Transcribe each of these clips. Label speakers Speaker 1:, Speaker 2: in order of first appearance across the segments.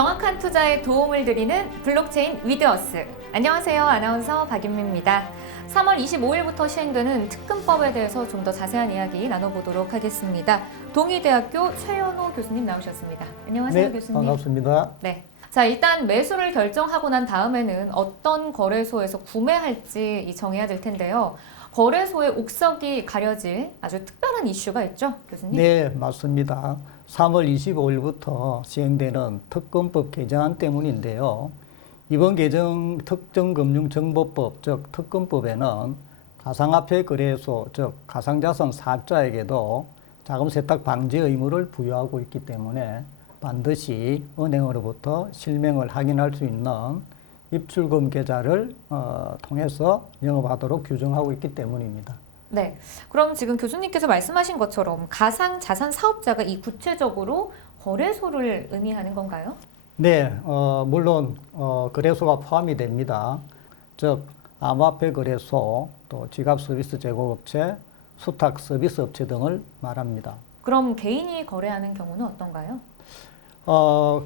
Speaker 1: 정확한 투자에 도움을 드리는 블록체인 위드어스. 안녕하세요. 아나운서 박윤미입니다. 3월 25일부터 시행되는 특근법에 대해서 좀 더 자세한 이야기 나눠보도록 하겠습니다. 동의대학교 최연호 교수님 나오셨습니다. 안녕하세요,
Speaker 2: 네,
Speaker 1: 교수님.
Speaker 2: 반갑습니다.
Speaker 1: 네. 자, 일단 매수를 결정하고 난 다음에는 어떤 거래소에서 구매할지 이 정해야 될 텐데요. 거래소의 옥석이 가려질 아주 특별한 이슈가 있죠, 교수님?
Speaker 2: 네, 맞습니다. 3월 25일부터 시행되는 특검법 개정안 때문인데요. 이번 개정 특정금융정보법, 즉 특검법에는 가상화폐 거래소, 즉 가상자산 사업자에게도 자금 세탁 방지 의무를 부여하고 있기 때문에 반드시 은행으로부터 실명을 확인할 수 있는 입출금 계좌를 어, 통해서 영업하도록 규정하고 있기 때문입니다.
Speaker 1: 네. 그럼 지금 교수님께서 말씀하신 것처럼 가상 자산 사업자가 이 구체적으로 거래소를 의미하는 건가요?
Speaker 2: 네, 어, 물론 어, 거래소가 포함이 됩니다. 즉 암호화폐 거래소, 또 지갑 서비스 제공업체, 수탁 서비스 업체 등을 말합니다.
Speaker 1: 그럼 개인이 거래하는 경우는 어떤가요?
Speaker 2: 어,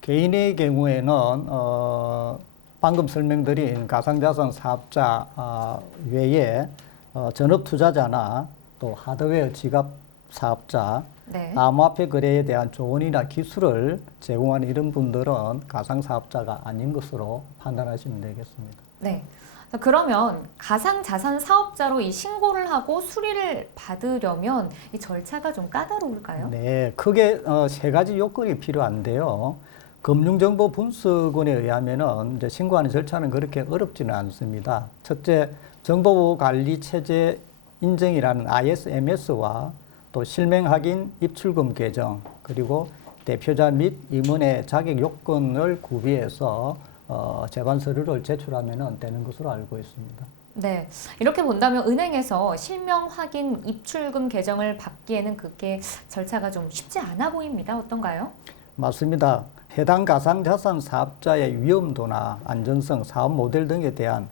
Speaker 2: 개인의 경우에는 어, 방금 설명드린 가상자산 사업자 아, 외에 어, 전업 투자자나 또 하드웨어 지갑 사업자,
Speaker 1: 네.
Speaker 2: 암호화폐 거래에 대한 조언이나 기술을 제공하는 이런 분들은 가상 사업자가 아닌 것으로 판단하시면 되겠습니다.
Speaker 1: 네. 자, 그러면 가상 자산 사업자로 이 신고를 하고 수리를 받으려면 이 절차가 좀 까다로울까요?
Speaker 2: 네, 크게 어, 세 가지 요건이 필요한데요. 금융정보 분석원에 의하면은 이제 신고하는 절차는 그렇게 어렵지는 않습니다. 첫째, 정보관리체제 인증이라는 ISMS와 또 실명 확인, 입출금 계정, 그리고 대표자 및 임원의 자격 요건을 구비해서 어, 제반 서류를 제출하면 되는 것으로 알고 있습니다.
Speaker 1: 네. 이렇게 본다면 은행에서 실명 확인 입출금 계정을 받기에는 그게 절차가 좀 쉽지 않아 보입니다. 어떤가요?
Speaker 2: 맞습니다. 해당 가상자산 사업자의 위험도나 안전성, 사업 모델 등에 대한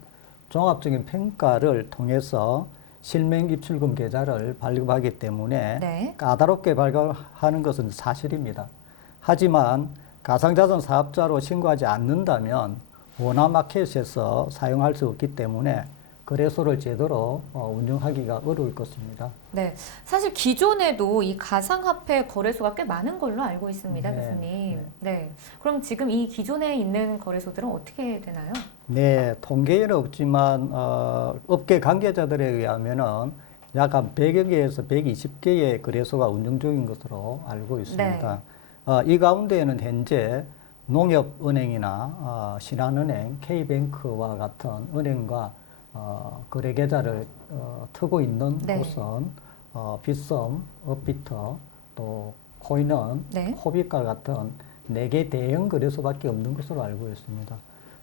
Speaker 2: 종합적인 평가를 통해서 실명 입출금 계좌를 발급하기 때문에
Speaker 1: 네.
Speaker 2: 까다롭게 발급하는 것은 사실입니다. 하지만 가상자산 사업자로 신고하지 않는다면 원화마켓에서 사용할 수 없기 때문에 거래소를 제대로 어, 운영하기가 어려울 것입니다.
Speaker 1: 네. 사실 기존에도 이 가상화폐 거래소가 꽤 많은 걸로 알고 있습니다,
Speaker 2: 네,
Speaker 1: 교수님.
Speaker 2: 네.
Speaker 1: 네. 그럼 지금 이 기존에 있는 거래소들은 어떻게 되나요?
Speaker 2: 네, 통계에는 없지만 어, 업계 관계자들에 의하면은 약한 100여 개에서 120개의 거래소가 운영 중인 것으로 알고 있습니다. 어, 이 가운데에는 현재 농협은행이나 어, 신한은행, K뱅크와 같은 은행과 어, 거래 계좌를 어, 트고 있는
Speaker 1: 네.
Speaker 2: 곳은 어, 빗썸, 업비터, 또 코인은
Speaker 1: 네.
Speaker 2: 코빅과 같은 네 개 대형 거래소밖에 없는 것으로 알고 있습니다.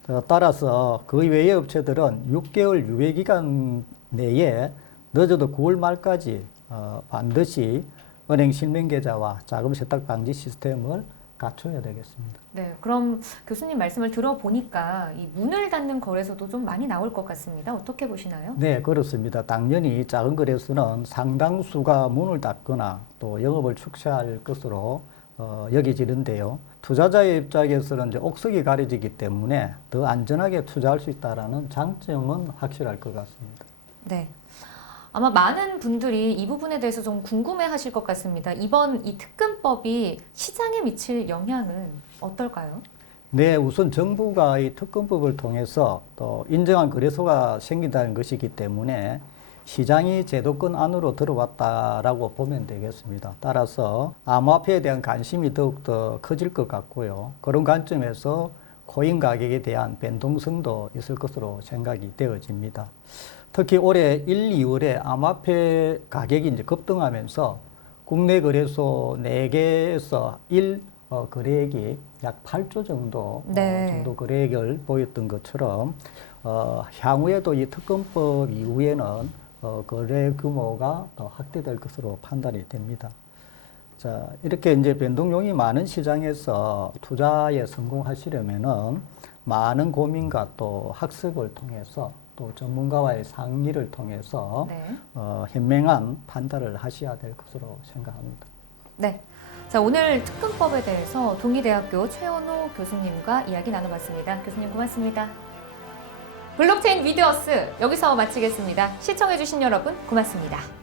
Speaker 2: 어, 따라서 그 외의 업체들은 6개월 유예 기간 내에 늦어도 9월 말까지 어, 반드시 은행 실명 계좌와 자금 세탁 방지 시스템을 갖춰야 되겠습니다.
Speaker 1: 네. 그럼 교수님 말씀을 들어보니까 이 문을 닫는 거래소도 좀 많이 나올 것 같습니다. 어떻게 보시나요?
Speaker 2: 네, 그렇습니다. 당연히 작은 거래소는 상당수가 문을 닫거나 또 영업을 축소할 것으로 어, 여겨지는데요. 투자자의 입장에서는 이제 옥석이 가려지기 때문에 더 안전하게 투자할 수 있다라는 장점은 확실할 것 같습니다.
Speaker 1: 네. 아마 많은 분들이 이 부분에 대해서 좀 궁금해 하실 것 같습니다. 이번 이 특근법이 시장에 미칠 영향은 어떨까요?
Speaker 2: 네, 우선 정부가 이 특검법을 통해서 또 인정한 거래소가 생긴다는 것이기 때문에 시장이 제도권 안으로 들어왔다라고 보면 되겠습니다. 따라서 암호화폐에 대한 관심이 더욱더 커질 것 같고요. 그런 관점에서 코인 가격에 대한 변동성도 있을 것으로 생각이 되어집니다. 특히 올해 1, 2월에 암호화폐 가격이 이제 급등하면서 국내 거래소 4개에서 1 어, 거래액이 약 8조 정도
Speaker 1: 네.
Speaker 2: 어, 정도 거래액을 보였던 것처럼 어, 향후에도 이 특검법 이후에는 어, 거래 규모가 더 확대될 것으로 판단이 됩니다. 자, 이렇게 이제 변동용이 많은 시장에서 투자에 성공하시려면은 많은 고민과 또 학습을 통해서 또 전문가와의 상의를 통해서
Speaker 1: 네.
Speaker 2: 어, 현명한 판단을 하셔야 될 것으로 생각합니다.
Speaker 1: 네. 자, 오늘 특근법에 대해서 동의대학교 최원호 교수님과 이야기 나눠봤습니다. 교수님 고맙습니다. 블록체인 위드어스 여기서 마치겠습니다. 시청해주신 여러분 고맙습니다.